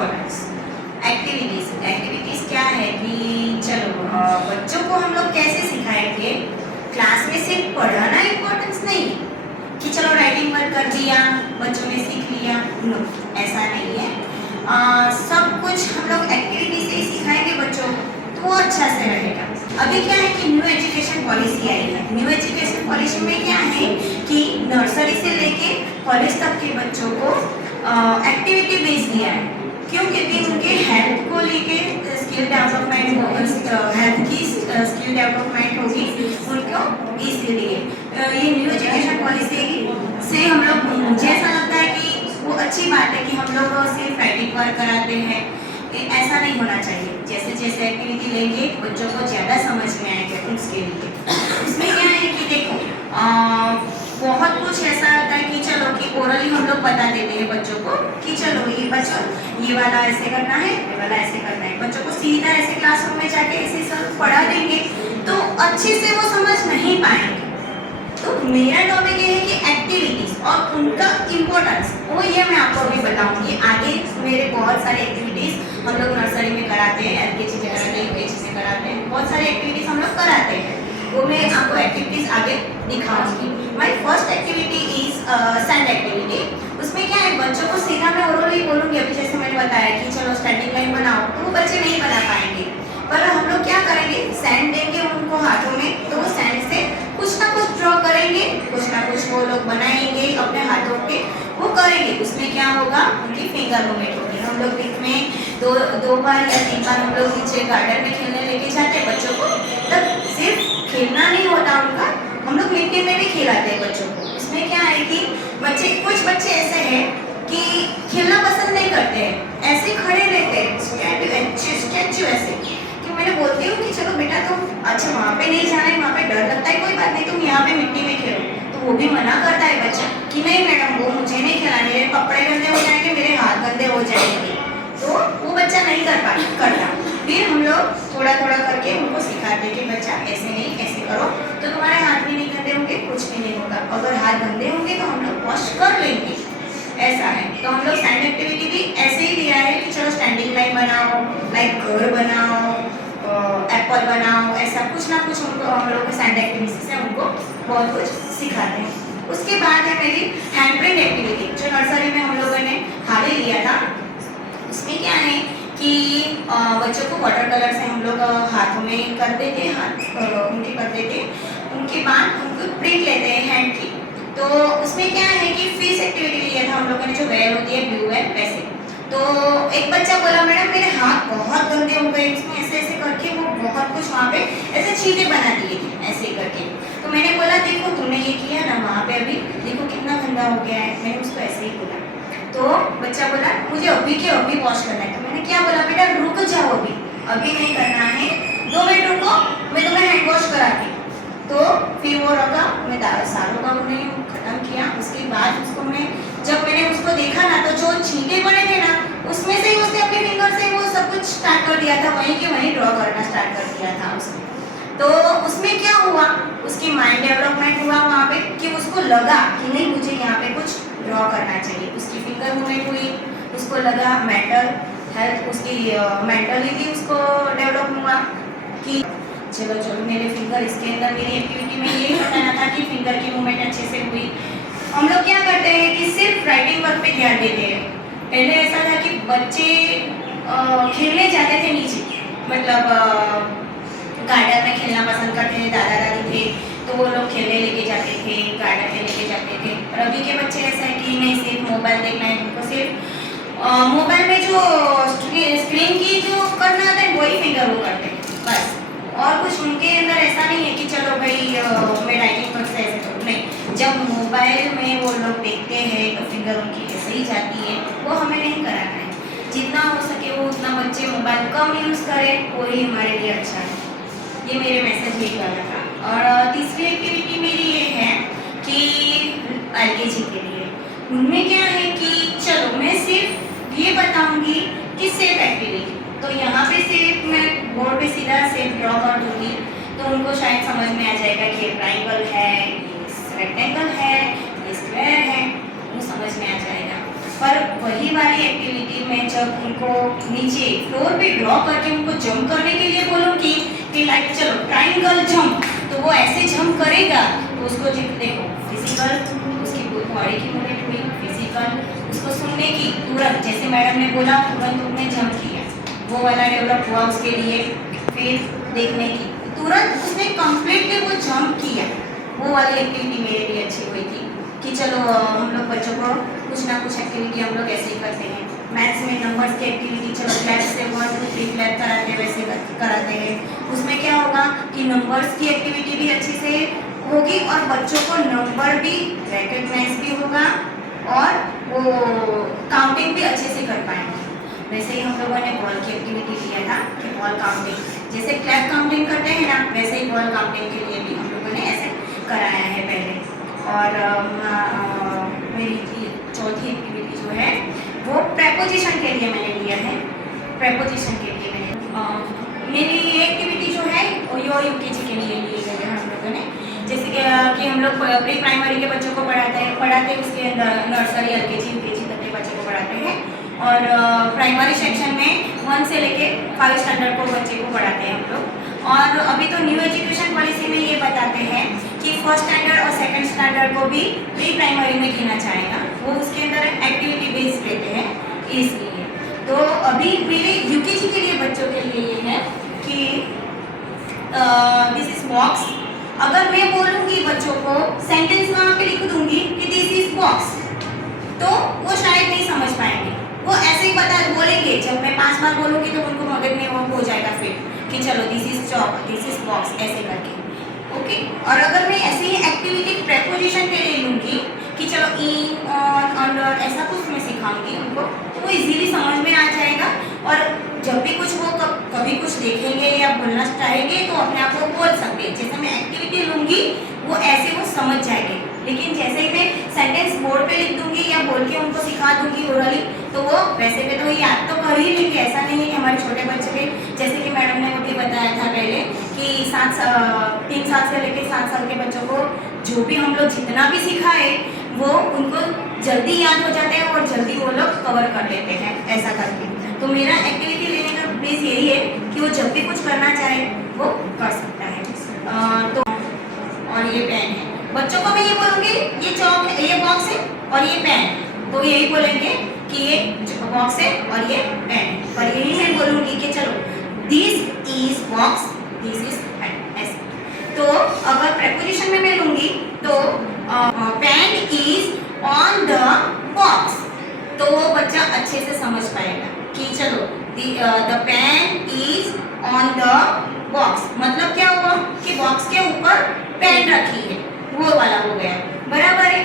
Importance. Activities क्या है कि चलो बच्चों को हम लोग कैसे सिखाएंगे, क्लास में सिर्फ पढ़ाना इम्पोर्टेंस नहीं कि चलो राइटिंग वर्क कर दिया बच्चों ने सीख लिया, नो ऐसा नहीं है। सब कुछ हम लोग एक्टिविटी से ही सिखाएंगे बच्चों को तो वो अच्छा से रहेगा। अभी क्या है कि न्यू एजुकेशन पॉलिसी आई है। न्यू एजुकेशन पॉलिसी में क्या है कि नर्सरी से लेके कॉलेज तक के बच्चों को एक्टिविटी बेस दिया है। क्यों? क्योंकि उनके हेल्थ को लेके स्किल डेवलपमेंट होगी, हेल्थ की स्किल डेवलपमेंट होगी उनको, इसलिए ये न्यू एजुकेशन पॉलिसी से हम लोग, मुझे ऐसा लगता है कि वो अच्छी बात है कि हम लोग सिर्फ राइटिंग वर्क कराते हैं, ऐसा नहीं होना चाहिए। जैसे जैसे एक्टिविटी लेंगे बच्चों को ज़्यादा समझ में आएगा उसके लिए। इसमें क्या है कि देखो बहुत कुछ ऐसा होता है कि चलो कि ओरली हम लोग बता देते हैं बच्चों को कि चलो ये बच्चों ये वाला ऐसे करना है, ये वाला ऐसे करना है। बच्चों को सीधा ऐसे क्लासरूम में जाके ऐसे सब पढ़ा देंगे तो अच्छे से वो समझ नहीं पाएंगे। तो मेरा टॉपिक ये है कि एक्टिविटीज और उनका इम्पोर्टेंस वो ये मैं आपको अभी बताऊंगी। आगे मेरे बहुत सारे एक्टिविटीज हम लोग नर्सरी में कराते हैं, एलकेजी में कराते हैं, यूकेजी में कराते हैं, बहुत सारी एक्टिविटीज हम लोग कराते हैं, वो मैं आपको एक्टिविटीज आगे दिखाऊंगी। My first activity is sand activity. उसमें क्या है, बच्चों को सीधा मैं ओरली बोलूँगी। अभी जैसे मैंने बताया कि चलो स्टैंडिंग लाइन बनाओ, तो वो बच्चे नहीं बना पाएंगे, पर हम लोग क्या करेंगे, सैंड देंगे उनको हाथों में, तो वो सैंड से कुछ ना कुछ ड्रॉ करेंगे, कुछ ना कुछ वो लोग बनाएंगे अपने हाथों पे, वो करेंगे। उसमें क्या होगा, उनकी फिंगर मूवमेंट होगी। हम लोग बीच में दो बार या 3 बार हम लोग नीचे गार्डन में खेलने लेके जाते हैं बच्चों को, तब सिर्फ खेलना नहीं होता उनका, हम लोग मिट्टी में भी खिलाते हैं बच्चों को। इसमें क्या है कि कुछ बच्चे ऐसे हैं कि खेलना पसंद नहीं करते हैं, ऐसे खड़े रहते हैं स्टैचू ऐसे। तो मैंने बोलती हूँ कि चलो बेटा तुम अच्छा वहाँ पे नहीं जाना है, वहाँ पे डर लगता है, कोई बात नहीं, तुम यहाँ पे मिट्टी में खेलो। तो वो भी मना करता है बच्चा कि नहीं मैडम वो मुझे नहीं खेलना, मेरे कपड़े गंदे हो जाएंगे, मेरे हाथ गंदे हो जाएंगे। तो वो बच्चा नहीं करता। फिर हम लोग थोड़ा थोड़ा करके उनको सिखाते कि बच्चा ऐसे नहीं ऐसे करो, तो तुम्हारे हाथ भी नहीं गंदे होंगे, कुछ भी नहीं होगा। अगर हाथ गंदे होंगे तो हम लोग वॉश कर लेंगे, ऐसा है। तो हम लोग सैंड एक्टिविटी भी ऐसे ही दिया है कि चलो स्टैंडिंग लाइन बनाओ, लाइक घर बनाओ, एप्पल बनाओ, ऐसा कुछ ना कुछ उनको हम लोग सैंड एक्टिविटी से उनको बहुत कुछ सिखाते हैं। उसके बाद है मेरी हैंड प्रिंट एक्टिविटी, जो नर्सरी में हम लोगों ने हाल ही लिया था। उसमें क्या है कि बच्चों को वाटर कलर से हम लोग हाथों में कर देते, हाथ उनके कर देते, उनके बाद उनको प्रिंट लेते हैं हैंड की। तो उसमें क्या है कि फिश एक्टिविटी लिया था हम लोगों ने, जो वेयर होती है ब्लू वेयर वैसे। तो एक बच्चा बोला मैडम मेरे हाथ बहुत गंदे हो गए, इसमें ऐसे ऐसे करके वो बहुत कुछ वहाँ पे ऐसे छींटे बना दिए थे ऐसे करके। तो मैंने बोला देखो तुमने ये किया ना वहाँ पे, अभी देखो कितना गंदा हो गया है, मैंने उसको ऐसे ही बोला। तो बच्चा बोला मुझे अभी के अभी वॉश करना है। तो मैंने क्या बोला, बेटा रुक जाओ, अभी नहीं करना है, 2 मिनट रुको, मैं तुम्हें हैंड वॉश कराती। तो फिर वो रखा, मैं सारों का उन्हें खत्म किया। उसके बाद उसको जब मैंने उसको देखा ना, तो जो छींटे पड़े थे ना, उसमें से ही उसने अपने फिंगर से वो सब कुछ स्टार्ट कर दिया था, वहीं के वहीं ड्रॉ करना स्टार्ट कर दिया था उसने। तो उसमें क्या हुआ, उसकी माइंड डेवलपमेंट हुआ वहाँ पे, कि उसको लगा कि नहीं मुझे यहाँ पे कुछ ड्रॉ करना चाहिए। उसकी फिंगर मूवमेंट हुई, उसको लगा मेंटल हेल्थ, उसकी मेंटली भी उसको डेवलप हुआ कि चलो मेरे फिंगर इसके अंदर, मेरी एक्टिविटी में ये बताना था कि फिंगर की मूवमेंट अच्छे से हुई। हम लोग क्या करते हैं कि सिर्फ राइटिंग वर्क पे ध्यान देते हैं। पहले ऐसा था कि बच्चे खेलने जाते थे नीचे, मतलब गार्डन में खेलना पसंद करते थे, दादा दादी थे तो वो लोग खेलने लेके जाते थे, गार्डन में लेके जाते थे। और अभी के बच्चे ऐसा है कि नहीं सिर्फ मोबाइल देखना है उनको, सिर्फ मोबाइल में जो स्क्रीन की जो करना आता है वही फिंगर वो करते हैं बस। और कुछ उनके अंदर ऐसा नहीं है कि चलो भाई मैं राइटिंग वर्क से ऐसे करूँ, नहीं। जब मोबाइल में वो लोग देखते हैं तो फिंगर उनकी ऐसे ही जाती है, वो हमें नहीं कराना है। जितना हो सके वो उतना बच्चे मोबाइल कम यूज़ करें, वही हमारे लिए अच्छा है। ये मेरे मैसेज यही वाला था। और तीसरी एक्टिविटी मेरी ये है कि एलकेजी के लिए, उनमें क्या है कि चलो मैं सिर्फ ये बताऊंगी कि सेफ एक्टिविटी। तो यहाँ पे सेफ मैं बोर्ड पे सीधा सेफ ड्रॉ कर दूंगी, तो उनको शायद समझ में आ जाएगा कि ये ट्राइंगल है, ये रेक्टेंगल है, ये स्क्वायर है, वो समझ में आ जाएगा। पर वही वाली एक्टिविटी में जब उनको नीचे फ्लोर पे ड्रॉ करके उनको जंप करने के लिए बोलूँगी कि लाइक चलो ट्राइंगल जंप, तो वो ऐसे जंप करेगा तो उसको देखो फिजिकल, उसकी बॉडी की मूवमेंट हुई, फिजिकल, उसको सुनने की तुरंत जैसे मैडम ने बोला तुरंत उसने जंप किया, वो वाला डेवलप हुआ उसके लिए। फिर देखने की तुरंत उसने कंप्लीटली वो जंप किया, वो वाली एक्टिविटी मेरे लिए अच्छी हुई थी कि चलो हम लोग बच्चों को कुछ ना कुछ एक्टिविटी हम लोग ऐसे ही करते हैं। मैथ्स में नंबर्स की एक्टिविटी चलो क्लैप से 1 2 3 क्लैप कराते वैसे कराते हैं, उसमें क्या होगा कि नंबर्स की एक्टिविटी भी अच्छी से होगी और बच्चों को नंबर भी रिकग्नाइज भी होगा और वो काउंटिंग भी अच्छे से कर पाएंगे। वैसे ही हम लोगों ने बॉल की एक्टिविटी लिया था कि बॉल काउंटिंग, जैसे क्लैप काउंटिंग करते हैं ना वैसे ही बॉल काउंटिंग के लिए भी हम लोगों ने ऐसे कराया है पहले। और मेरी चौथी एक्टिविटी जो है वो प्रेपोजिशन के लिए मैंने लिया है। प्रेपोजिशन के लिए मैंने मेरी ये एक्टिविटी जो है वो यूकेजी के लिए ली गई है हम लोगों ने। जैसे कि हम लोग प्री प्राइमरी के बच्चों को पढ़ाते उसके अंदर नर्सरी एलकेजी यूकेजी तक के बच्चों को पढ़ाते हैं और प्राइमरी सेक्शन में 1 से लेके 5 स्टैंडर्ड को बच्चे को पढ़ाते हैं हम लोग। और अभी तो न्यू एजुकेशन पॉलिसी में ये बताते हैं कि 1st स्टैंडर्ड और 2nd स्टैंडर्ड को भी प्री प्राइमरी में गिना जाएगा, वो उसके अंदर एक्टिविटी बेस्ड रहते हैं इसलिए। तो अभी मेरे यूकेजी के लिए बच्चों के लिए ये है कि दिस इज बॉक्स। अगर मैं बोलूँगी बच्चों को सेंटेंस वहाँ पे लिख दूँगी कि दिस इज बॉक्स, तो वो शायद नहीं समझ पाएंगे, वो ऐसे ही बोलेंगे। जब मैं 5 बार बोलूँगी तो उनको मगज में वो हो जाएगा फिर कि चलो this is chalk, this is box ऐसे करके, ओके। और अगर मैं ऐसे ही एक्टिविटी प्रेपोजिशन के लिए लूँगी कि चलो इन ऑन अंडर ऐसा कुछ मैं सिखाऊंगी उनको, तो वो इजीली समझ में आ जाएगा और जब भी कुछ वो कभी कुछ देखेंगे या बोलना चाहेंगे तो अपने आप को बोल सकते हैं। जैसे मैं एक्टिविटी लूँगी वो ऐसे वो समझ जाएंगे, लेकिन जैसे ही मैं सेंटेंस बोर्ड पे लिख दूंगी या बोल के उनको सिखा दूंगी ओरली, तो वो वैसे पे तो याद तो कर ही लेंगे। ऐसा नहीं है कि हमारे छोटे बच्चे के, जैसे कि मैडम ने मुझे बताया था पहले कि 3 साल से लेकर 7 साल के बच्चों को जो भी हम लोग जितना भी सिखाए वो उनको जल्दी याद हो जाते हैं और जल्दी वो लोग कवर कर लेते हैं ऐसा करके। तो मेरा एक्टिविटी लेने का बेस यही है कि वो जब भी कुछ करना चाहे वो कर सकता है। तो और ये पेन है, बच्चों को मैं ये बोलूँगी ये चौक है, ये बॉक्स है और ये पेन, तो यही बोलेंगे कि ये बॉक्स है और ये पेन है। पर यही मैं बोलूँगी कि चलो this is box, this is pen ऐसे। तो अगर प्रेपोजिशन में मैं लूँगी तो pen is on the box, तो वो बच्चा अच्छे से समझ पाएगा कि चलो the pen is on the box, मतलब क्या हुआ कि बॉक्स के ऊपर पेन रखी है, वो वाला हो गया, बराबर है।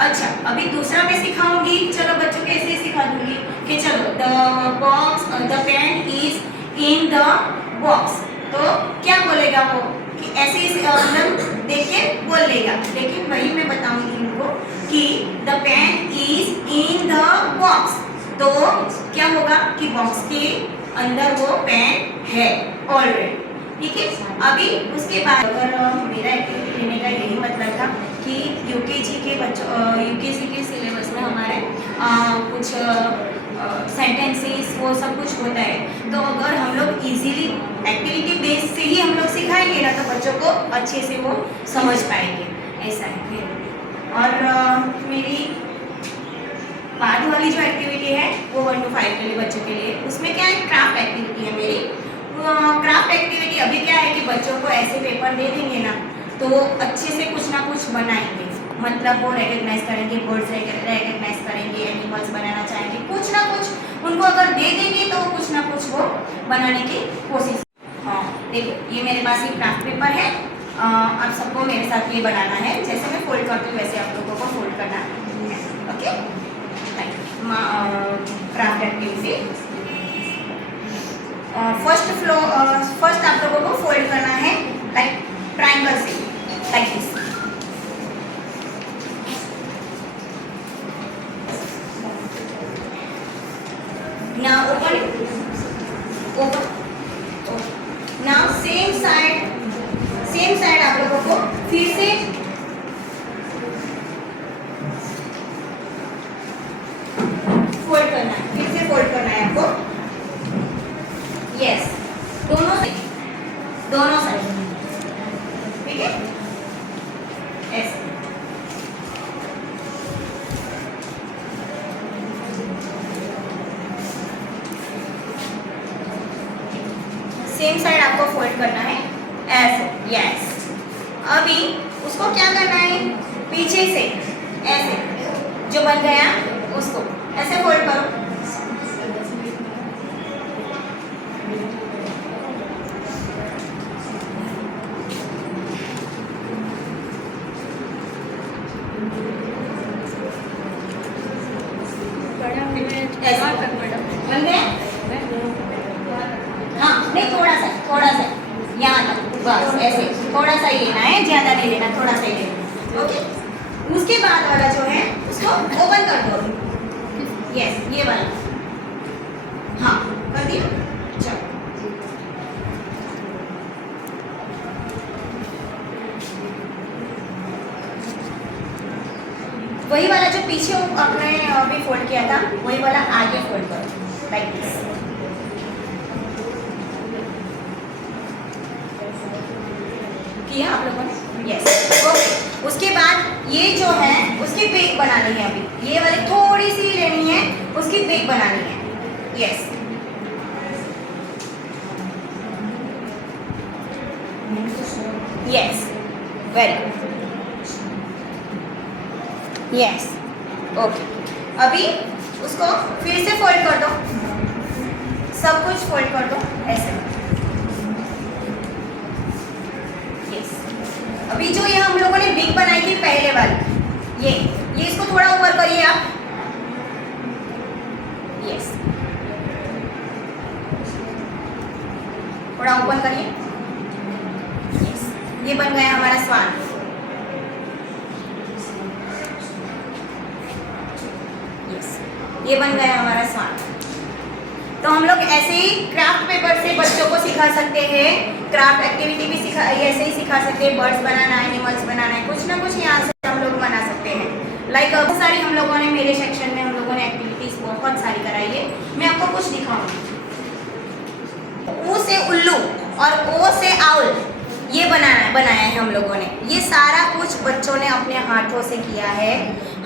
अच्छा, अभी दूसरा मैं सिखाऊंगी, चलो बच्चों को ऐसे ही सिखा दूंगी कि चलो the pen is in the box, तो क्या बोलेगा वो कि ऐसे ही मतलब देख के बोल लेगा, लेकिन वही मैं बताऊंगी उनको कि the pen is in the box, तो क्या होगा कि बॉक्स के अंदर वो पेन है ऑलरेडी, ठीक है। अभी उसके बाद अगर मेरा एक्टिविटी लेने का यही मतलब था कि यूकेजी के बच्चों यूकेजी के सिलेबस में हमारे कुछ सेंटेंसेस वो सब कुछ होता है, तो अगर हम लोग इजीली एक्टिविटी बेस से ही हम लोग सिखाएंगे ना तो बच्चों को अच्छे से वो समझ पाएंगे, ऐसा है फिर। और मेरी बाद वाली जो एक्टिविटी है वो 1 to 5 के लिए बच्चों के लिए, उसमें क्या है क्राफ्ट एक्टिविटी है मेरी। क्राफ्ट एक्टिविटी अभी क्या है कि बच्चों को ऐसे पेपर दे देंगे ना तो वो अच्छे से कुछ ना कुछ बनाएंगे, मतलब वो रिकग्नाइज करेंगे, बर्ड्स रिकग्नाइज करेंगे, एनिमल्स बनाना चाहेंगे, कुछ ना कुछ उनको अगर दे देंगे तो कुछ ना कुछ वो बनाने की कोशिश। हाँ देखो ये मेरे पास ये क्राफ्ट पेपर है, आप सबको मेरे साथ ये बनाना है, जैसे मैं फोल्ड करती हूँ वैसे आप लोगों को फोल्ड करना है, ओके। क्राफ्ट एक्टिविटी फर्स्ट आप लोगों को फोल्ड करना है लाइक ट्रायंगल से, like this. Now open it. Open. Now same side आप लोगों को फिर से सेम साइड आपको फोल्ड करना है ऐसे, यस। अभी उसको क्या करना है, पीछे से ऐसे जो बन गया उसको ऐसे फोल्ड करो। ऐसे बन गया? हाँ, नहीं थोड़ा सा यहाँ तक, बस ऐसे थोड़ा सा ही लेना है, ज्यादा नहीं लेना, थोड़ा सा ही लेना, ओके। उसके बाद वाला जो है उसको ओपन कर दो, यस, ये वाला, हाँ कर दिया, चलो। वही वाला जो पीछे आपने अभी फोल्ड किया था, वही वाला आगे फोल्ड करो, लाइक दिस। किया आप लोगों ने, यस, ओके। उसके बाद ये जो है उसकी बेक बनानी है, अभी ये वाली थोड़ी सी लेनी है, उसकी बेक बनानी है, yes. Yes, very yes, okay. अभी उसको फिर से फोल्ड कर दो, सब कुछ फोल्ड कर दो ऐसे, यस। अभी जो ये हम लोगों ने बिग बनाई थी पहले वाली, ये इसको थोड़ा ऊपर करिए आप, यस, थोड़ा ओपन करिए, यस। ये बन गया हमारा स्वान, ये बन गया हमारा स्वान। तो हम लोग ऐसे ही क्राफ्ट पेपर से बच्चों को सिखा सकते हैं, क्राफ्ट एक्टिविटी भी ऐसे ही सिखा सकते हैं, बर्ड्स बनाना, एनिमल्स बनाना है, कुछ ना कुछ यहाँ से हम लोग बना सकते हैं। लाइक बहुत सारी हम लोगों ने मेरे सेक्शन में हम लोगों ने एक्टिविटीज बहुत सारी कराई है। मैं आपको कुछ दिखाऊंगी। ऊ से उल्लू और ओ से आउल, ये बनाया है हम लोगों ने। ये सारा कुछ बच्चों ने अपने हाथों से किया है।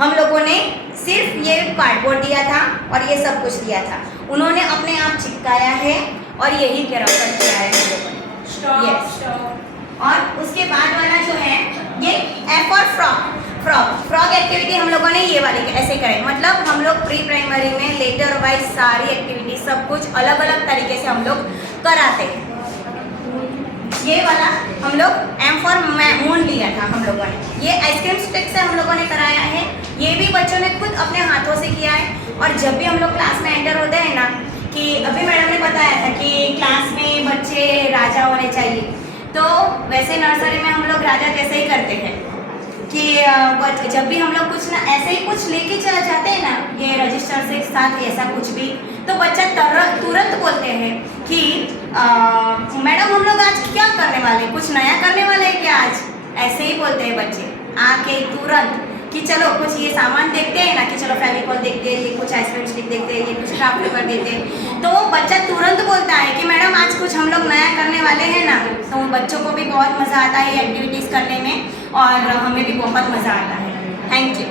हम लोगों ने सिर्फ ये कार्डबोर्ड दिया था और ये सब कुछ दिया था, उन्होंने अपने आप चिपकाया है और यही कैरेक्टर किया है हम लोगों ने। यस। और उसके बाद वाला जो है ये एफ और फ्रॉग एक्टिविटी हम लोगों ने ये वाली ऐसे कराई। मतलब हम लोग प्री प्राइमरी में लेटर वाइज सारी एक्टिविटी सब कुछ अलग अलग तरीके से हम लोग कराते हैं। ये वाला हम लोग एम फॉर मून लिया था हम लोगों ने। ये आइसक्रीम स्टिक से हम लोगों ने कराया है। ये भी बच्चों ने खुद अपने हाथों से किया है। और जब भी हम लोग क्लास में एंटर होते हैं ना, कि अभी मैडम ने बताया था कि क्लास में बच्चे राजा होने चाहिए, तो वैसे नर्सरी में हम लोग राजा जैसे ही करते हैं कि जब भी हम लोग कुछ ना ऐसे ही कुछ लेके चला जाते हैं ना, ये रजिस्टर से साथ ऐसा कुछ भी, तो बच्चा तुरंत बोलते हैं कि मैडम हम लोग आज क्या करने वाले, कुछ नया करने वाले हैं क्या आज, ऐसे ही बोलते हैं बच्चे आके तुरंत कि चलो कुछ ये सामान देखते हैं ना, कि चलो फेविकॉल देखते हैं, ये कुछ आइसक्रीम स्टिक देखते हैं, ये कुछ क्राफ्ट पेपर देते हैं, तो वो बच्चा तुरंत बोलता है कि मैडम आज कुछ हम लोग नया करने वाले हैं ना। तो बच्चों को भी बहुत मज़ा आता है एक्टिविटीज़ करने में और हमें भी बहुत मज़ा आता है। Thank you.